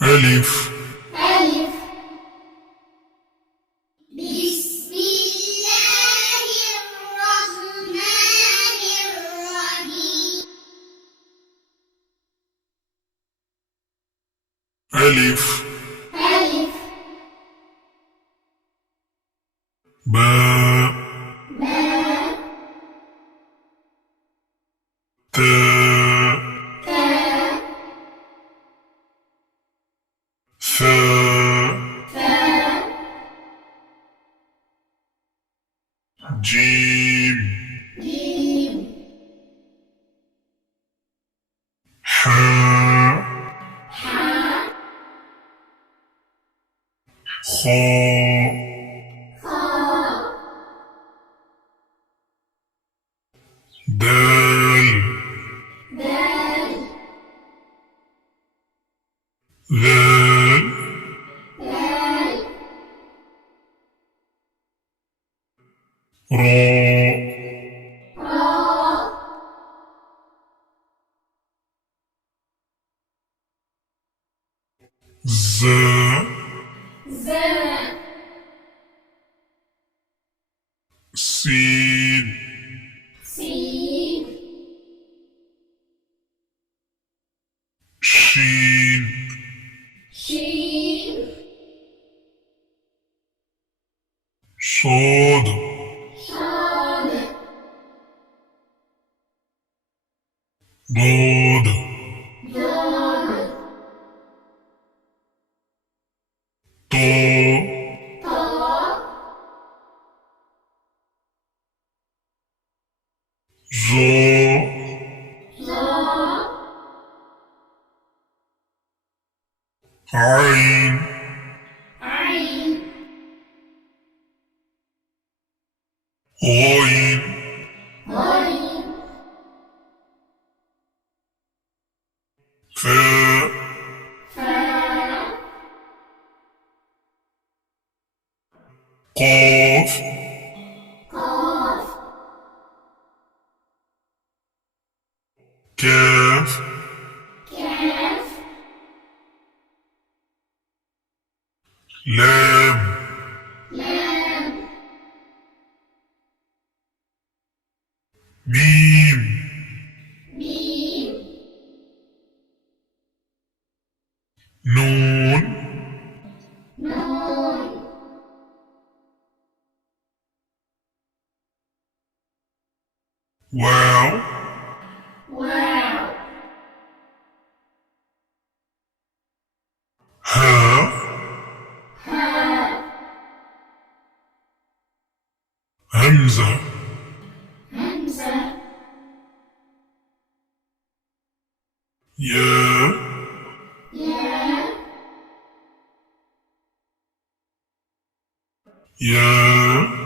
ألف. ألف. بسم الله الرحمن الرحيم. ألف. ألف. باء. باء. تاء. تاء. ثاء. ثاء. جيم. جيم. حاء. حاء. خاء. خاء. دال. دال. ذال. دال. راء. راء. زاء. زاء. سين. سين. شين. شين. صاد. صاد. ضاد. ضاد. طاء. طاء. ظاء. ظاء. عين. عين. غين. غين. فاء. فاء. قاف. قاف. كاف. كاف. لام. لام. ميم. ميم. نون. نون. واو. واو. هاء. هاء. همزة. همزة. ياء. ياء. ياء.